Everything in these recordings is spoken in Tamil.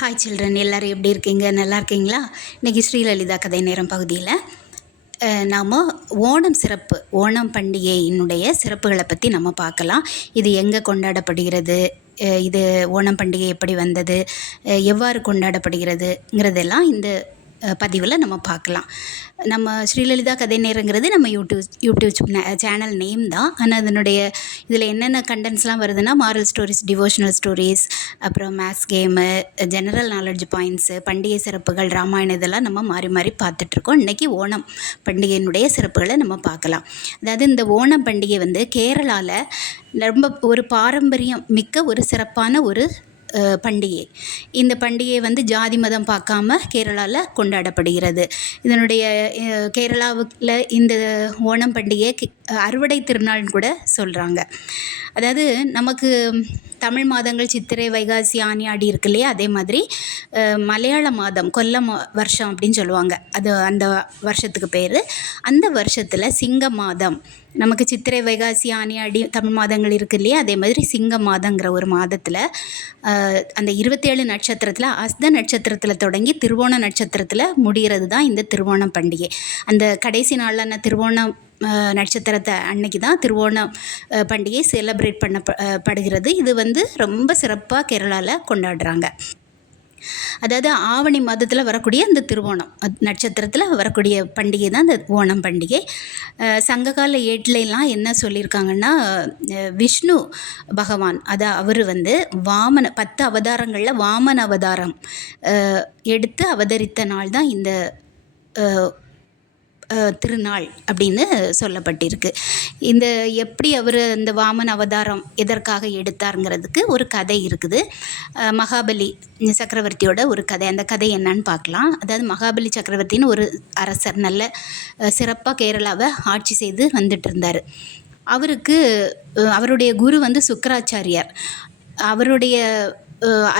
ஹாய் சில்ட்ரன் எல்லோரும் எப்படி இருக்கீங்க? நல்லா இருக்கீங்களா? இன்றைக்கி ஸ்ரீலலிதா கதை நேரம் பகுதியில் நாம் ஓணம் சிறப்பு ஓணம் பண்டிகையினுடைய சிறப்புகளை பற்றி நம்ம பார்க்கலாம். இது எங்கே கொண்டாடப்படுகிறது? இது ஓணம் பண்டிகை எப்படி வந்தது? எவ்வாறு கொண்டாடப்படுகிறதுங்கிறதெல்லாம் இந்த பதிவில் நம்ம பார்க்கலாம். நம்ம ஸ்ரீலலிதா கதை நேரங்கிறது நம்ம யூடியூப் யூடியூப் சேனல் நேம் தான். ஆனால் அதனுடைய இதில் என்னென்ன கண்டென்ட்ஸ்லாம் வருதுன்னா மாரல் ஸ்டோரிஸ் டிவோஷனல் ஸ்டோரிஸ் அப்புறம் maths game general knowledge points பண்டிகை சிறப்புகள் ராமாயணம் இதெல்லாம் நம்ம மாறி மாறி பார்த்துட்ருக்கோம். இன்றைக்கி ஓணம் பண்டிகையினுடைய சிறப்புகளை நம்ம பார்க்கலாம். அதாவது இந்த ஓணம் பண்டிகை வந்து கேரளாவில் ரொம்ப ஒரு பாரம்பரியம் மிக்க ஒரு சிறப்பான ஒரு பண்டிகை. இந்த பண்டிகை வந்து ஜாதி மதம் பார்க்காம கேரளாவில் கொண்டாடப்படுகிறது. இதனுடைய கேரளாவில் இந்த ஓணம் பண்டிகையை அறுவடை திருநாள்னு கூட சொல்கிறாங்க அதாவது நமக்கு தமிழ் மாதங்கள் சித்திரை வைகாசி ஆனி ஆடி இருக்கு இல்லையா அதே மாதிரி மலையாள மாதம் கொல்ல வருஷம் அப்படின்னு சொல்லுவாங்க. அது அந்த வருஷத்துக்கு பேர். அந்த வருஷத்தில் சிங்க மாதம். நமக்கு சித்திரை வைகாசி ஆனி ஆடி தமிழ் மாதங்கள் இருக்கு இல்லையா அதே மாதிரி சிங்க மாதங்கிற ஒரு மாதத்தில் அந்த இருபத்தேழு நட்சத்திரத்தில் அஸ்த நட்சத்திரத்தில் தொடங்கி திருவோண நட்சத்திரத்தில் முடிகிறது தான் இந்த திருவோணம் பண்டிகை. அந்த கடைசி நாளான திருவோணம் நட்சத்திரத்தை அன்னைக்கு தான் திருவோணம் பண்டிகை செலப்ரேட் பண்ண படுகிறது. இது வந்து ரொம்ப சிறப்பாக கேரளாவில் கொண்டாடுறாங்க. அதாவது ஆவணி மாதத்தில் வரக்கூடிய அந்த திருவோணம் நட்சத்திரத்தில் வரக்கூடிய பண்டிகை தான் இந்த ஓணம் பண்டிகை. சங்ககால ஏட்டிலலாம் என்ன சொல்லியிருக்காங்கன்னா விஷ்ணு பகவான் அதை அவர் வந்து வாமன பத்து அவதாரங்களில் வாமன அவதாரம் எடுத்து அவதரித்த நாள் தான் இந்த திருநாள் அப்படின்னு சொல்லப்பட்டிருக்கு. இந்த எப்படி அவர் இந்த வாமன் அவதாரம் எதற்காக எடுத்தாருங்கிறதுக்கு ஒரு கதை இருக்குது. மகாபலி சக்கரவர்த்தியோட ஒரு கதை. அந்த கதை என்னன்னு பார்க்கலாம். அதாவது மகாபலி சக்கரவர்த்தின்னு ஒரு அரசர் நல்ல சிறப்பாக கேரளாவை ஆட்சி செய்து வந்துட்டு இருந்தார் அவருக்கு அவருடைய குரு வந்து சுக்கராச்சாரியார். அவருடைய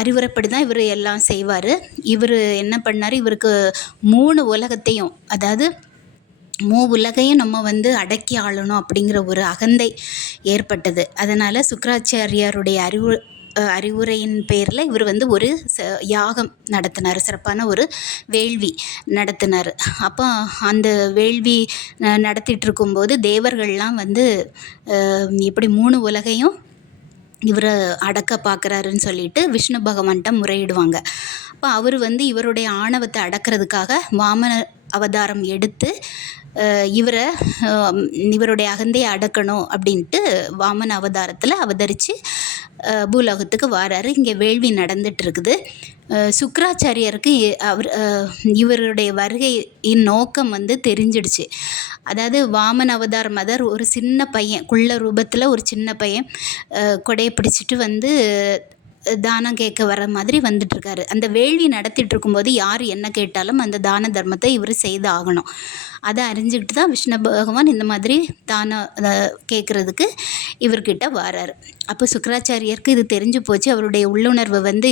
அறிவுரைப்படி தான் இவர் எல்லாம் செய்வார். இவர் என்ன பண்ணார்? இவருக்கு மூணு உலகத்தையும் அதாவது மூ உலகையும் நம்ம வந்து அடக்கி ஆளணும் அப்படிங்கிற ஒரு அகந்தை ஏற்பட்டது. அதனால் சுக்கராச்சாரியாருடைய அறிவு அறிவுரையின் பேரில் இவர் வந்து ஒரு ச யாகம் நடத்தினார். சிறப்பான ஒரு வேள்வி நடத்தினார். அப்போ அந்த வேள்வி நடத்திட்டுருக்கும்போது தேவர்கள்லாம் வந்து இப்படி மூணு உலகையும் இவரை அடக்க பார்க்குறாருன்னு சொல்லிட்டு விஷ்ணு பகவான்கிட்ட முறையிடுவாங்க. அப்போ அவர் வந்து இவருடைய ஆணவத்தை அடக்கிறதுக்காக வாமன அவதாரம் எடுத்து இவரை இவருடைய அகந்தையை அடக்கணும் அப்படின்ட்டு வாமன அவதாரத்தில் அவதரித்து பூலோகத்துக்கு வாராரு. இங்கே வேள்வி நடந்துட்டு இருக்குது சுக்கராச்சாரியருக்கு இ- அவர் இவருடைய வருகையின் நோக்கம் வந்து தெரிஞ்சிடுச்சு. அதாவது வாமன் அவதார் மதர் ஒரு சின்ன பையன் குள்ள ரூபத்தில் ஒரு சின்ன பையன் கொடையை பிடிச்சிட்டு வந்து தானம் கேட்க வர மாதிரி வந்துட்டுருக்காரு. அந்த வேள்வி நடத்திட்டு இருக்கும்போது யார் என்ன கேட்டாலும் அந்த தான தர்மத்தை இவர் செய்து ஆகணும். அதை அறிஞ்சுக்கிட்டு தான் விஷ்ணு பகவான் இந்த மாதிரி தானம் கேட்குறதுக்கு இவர்கிட்ட வராரு. அப்போ சுக்கராச்சாரியருக்கு இது தெரிஞ்சு போச்சு. அவருடைய உள்ளுணர்வு வந்து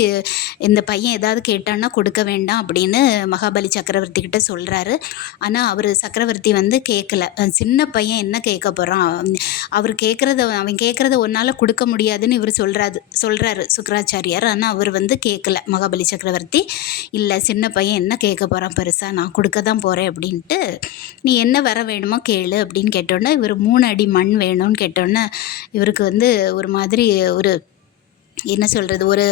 இந்த பையன் ஏதாவது கேட்டான்னா கொடுக்க வேண்டாம் அப்படின்னு மகாபலி சக்கரவர்த்தி கிட்ட சொல்கிறாரு ஆனால் அவர் சக்கரவர்த்தி வந்து கேட்கல. சின்ன பையன் என்ன கேட்க போகிறான் அவர் கேட்குறத அவன் கேட்குறத ஒன்றால் கொடுக்க முடியாதுன்னு இவர் சொல்கிறாரு சொல்கிறாரு சங்கராச்சாரியார். ஆனால் அவர் வந்து கேட்கல மகாபலி சக்கரவர்த்தி இல்லை சின்ன பையன் என்ன கேட்க போகிறான் பெருசாக நான் கொடுக்க தான் போகிறேன் அப்படின்ட்டு நீ என்ன வர வேணுமோ கேளு அப்படின்னு கேட்டோன்னே இவர் மூணு அடி மண் வேணும்னு கேட்டோன்னே இவருக்கு வந்து ஒரு மாதிரி ஒரு என்ன சொல்கிறது ஒரு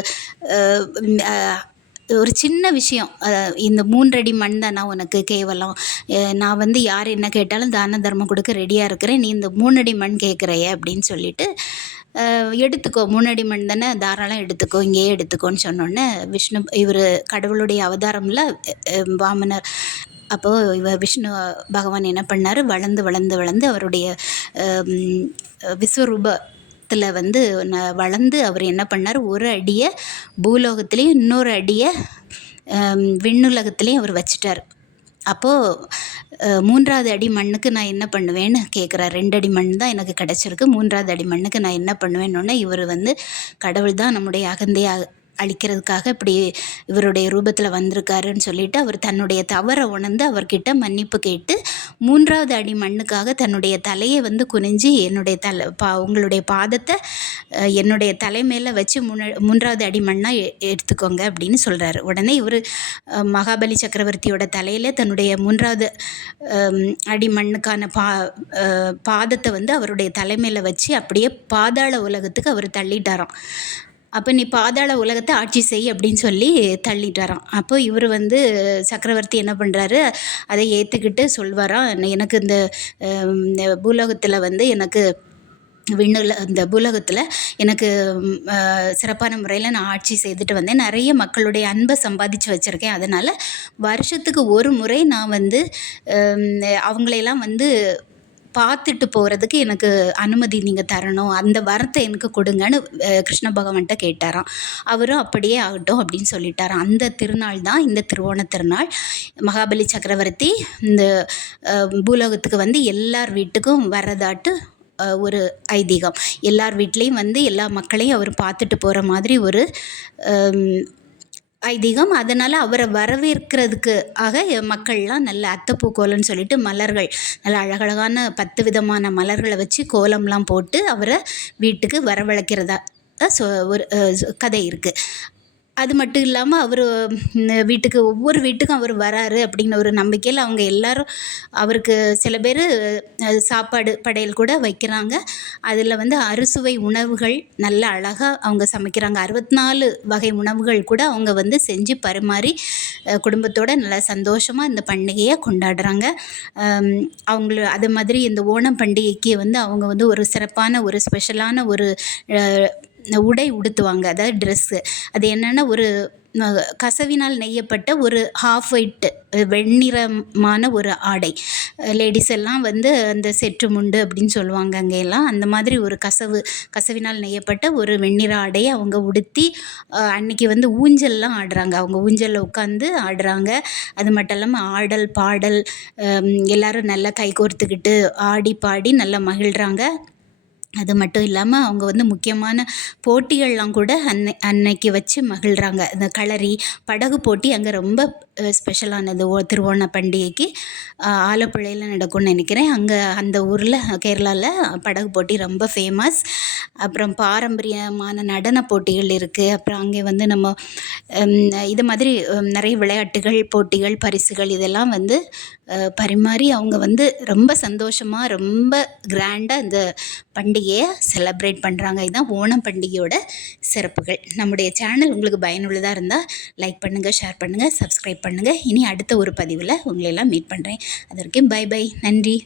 ஒரு சின்ன விஷயம். இந்த மூன்றடி மண் தான் நான் உனக்கு கேவலம்? நான் வந்து யார் என்ன கேட்டாலும் தான தர்மம் கொடுக்க ரெடியாக இருக்கிறேன். நீ இந்த மூணடி மண் கேட்குறைய அப்படின்னு சொல்லிட்டு எடுத்துக்கோ. முன்னாடி மண் தானே தாராளம் எடுத்துக்கோ. இங்கேயே எடுத்துக்கோன்னு சொன்னோன்னே விஷ்ணு இவர் கடவுளுடைய அவதாரமில் வாமனர். அப்போது இவ விஷ்ணு பகவான் என்ன பண்ணார்? வளர்ந்து வளர்ந்து வளர்ந்து அவருடைய விஸ்வரூபத்தில் வந்து வளர்ந்து அவர் என்ன பண்ணார்? ஒரு அடியை பூலோகத்துலேயும் இன்னொரு அடியை விண்ணுலகத்துலேயும் அவர் வச்சிட்டார். அப்போது மூன்றாவது அடி மண்ணுக்கு நான் என்ன பண்ணுவேன்னு கேட்குறார் ரெண்டு அடி மண் தான் எனக்கு கிடச்சிருக்கு. மூன்றாவது அடி மண்ணுக்கு நான் என்ன பண்ணுவேன்னு இவர் வந்து கடவுள் தான் நம்முடைய அகந்தையாக அழிக்கிறதுக்காக இப்படி இவருடைய ரூபத்தில் வந்திருக்காருன்னு சொல்லிட்டு அவர் தன்னுடைய தவறை உணர்ந்து அவர்கிட்ட மன்னிப்பு கேட்டு மூன்றாவது அடி மண்ணுக்காக தன்னுடைய தலையை வந்து குனிஞ்சு என்னுடைய தலை பா உங்களுடைய பாதத்தை என்னுடைய தலை மேலே வச்சு முன்ன மூன்றாவது அடி மண்ணாக எடுத்துக்கோங்க அப்படின்னு சொல்கிறாரு உடனே இவர் மகாபலி சக்கரவர்த்தியோட தலையில் தன்னுடைய மூன்றாவது அடி மண்ணுக்கான பா பாதத்தை வந்து அவருடைய தலைமையில் வச்சு அப்படியே பாதாள உலகத்துக்கு அவர் தள்ளிட்டாராம். அப்போ நீ பாதாள உலகத்தை ஆட்சி செய் அப்படின்னு சொல்லி தள்ளிட்டாராம். அப்போ இவர் வந்து சக்கரவர்த்தி என்ன பண்ணுறாரு அதை ஏற்றுக்கிட்டு சொல்வாராம். எனக்கு இந்த பூலோகத்தில் வந்து எனக்கு விண்ணில் இந்த பூலகத்தில் எனக்கு சிறப்பான முறையில் நான் ஆட்சி செய்துட்டு வந்தேன். நிறைய மக்களுடைய அன்பை சம்பாதிச்சு வச்சுருக்கேன். அதனால் வருஷத்துக்கு ஒரு முறை நான் வந்து அவங்களையெல்லாம் வந்து பார்த்துட்டு போகிறதுக்கு எனக்கு அனுமதி நீங்கள் தரணும். அந்த வரத்தை எனக்கு கொடுங்கன்னு கிருஷ்ண பகவான்கிட்ட கேட்டாராம். அவரும் அப்படியே ஆகட்டும் அப்படின்னு சொல்லிட்டாராம். அந்த திருநாள் தான் இந்த திருவோண திருநாள். மகாபலி சக்கரவர்த்தி இந்த பூலோகத்துக்கு வந்து எல்லார் வீட்டுக்கும் வரதாட்டு ஒரு ஐதீகம். எல்லார் வீட்லேயும் வந்து எல்லா மக்களையும் அவர் பார்த்துட்டு போகிற மாதிரி ஒரு ஐதீகம். அதனால் அவரை வரவேற்கிறதுக்கு ஆக மக்கள்லாம் நல்ல அத்தப்பூ கோலம்னு சொல்லிட்டு மலர்கள் நல்ல அழகழகான பத்து விதமான மலர்களை வச்சு கோலம்லாம் போட்டு அவரை வீட்டுக்கு வரவழைக்கிறதா சொ ஒரு கதை இருக்குது அது மட்டும் இல்லாமல் அவர் வீட்டுக்கு ஒவ்வொரு வீட்டுக்கும் அவர் வராரு அப்படிங்கிற ஒரு நம்பிக்கையில் அவங்க எல்லாரும் அவருக்கு சில பேர் சாப்பாடு படையல் கூட வைக்கிறாங்க. அதில் வந்து அறுசுவை உணவுகள் நல்ல அழகாக அவங்க சமைக்கிறாங்க. அறுபத்தி நாலு வகை உணவுகள் கூட அவங்க வந்து செஞ்சு பரிமாறி குடும்பத்தோடு நல்லா சந்தோஷமாக இந்த பண்டிகையை கொண்டாடுறாங்க. அவங்கள அது மாதிரி இந்த ஓணம் பண்டிகைக்கு வந்து அவங்க வந்து ஒரு சிறப்பான ஒரு ஸ்பெஷலான ஒரு உடை உடுத்துவாங்க. அதாவது ட்ரெஸ்ஸு அது என்னென்னா ஒரு கசவினால் நெய்யப்பட்ட ஒரு ஹாஃப் ஒயிட் வெண்ணிறமான ஒரு ஆடை. லேடிஸ் எல்லாம் வந்து அந்த செற்று முண்டு அப்படின்னு சொல்லுவாங்க அங்கே எல்லாம் அந்த மாதிரி ஒரு கசவு கசவினால் நெய்யப்பட்ட ஒரு வெண்ணிற ஆடையை அவங்க உடுத்தி அன்னைக்கு வந்து ஊஞ்சல்லாம் ஆடுறாங்க. அவங்க ஊஞ்சலில் உட்காந்து ஆடுறாங்க. அது மட்டும் இல்லாமல் ஆடல் பாடல் எல்லோரும் எல்லாரும் நல்லா கை கோர்த்துக்கிட்டு ஆடி பாடி நல்லா மகிழ்கிறாங்க அது மட்டும் இல்லாமல் அவங்க வந்து முக்கியமான போட்டிகள்லாம் கூட அன்னை அன்னைக்கு வச்சு மகிழ்கிறாங்க இந்த களரி படகு போட்டி அங்கே ரொம்ப ஸ்பெஷலானது ஓ திருவோண பண்டிகைக்கு ஆலப்புழையில் நடக்கும்னு நினைக்கிறேன். அங்கே அந்த ஊரில் கேரளாவில் படகு போட்டி ரொம்ப ஃபேமஸ் அப்புறம் பாரம்பரியமான நடன போட்டிகள் இருக்குது அப்புறம் அங்கே வந்து நம்ம இது மாதிரி நிறைய விளையாட்டுகள் போட்டிகள் பரிசுகள் இதெல்லாம் வந்து பரிமாறி அவங்க வந்து ரொம்ப சந்தோஷமாக ரொம்ப கிராண்டாக இந்த பண்டிகையை செலப்ரேட் பண்ணுறாங்க இதுதான் ஓணம் பண்டிகையோட சிறப்புகள். நம்முடைய சேனல் உங்களுக்கு பயனுள்ளதாக இருந்தால் லைக் பண்ணுங்கள் ஷேர் பண்ணுங்கள் சப்ஸ்கிரைப் பண்ணுங்கள் இனி அடுத்த ஒரு பதிவில் உங்களை எல்லாம் மீட் பண்ணுறேன் அது வரைக்கும் பை பை நன்றி.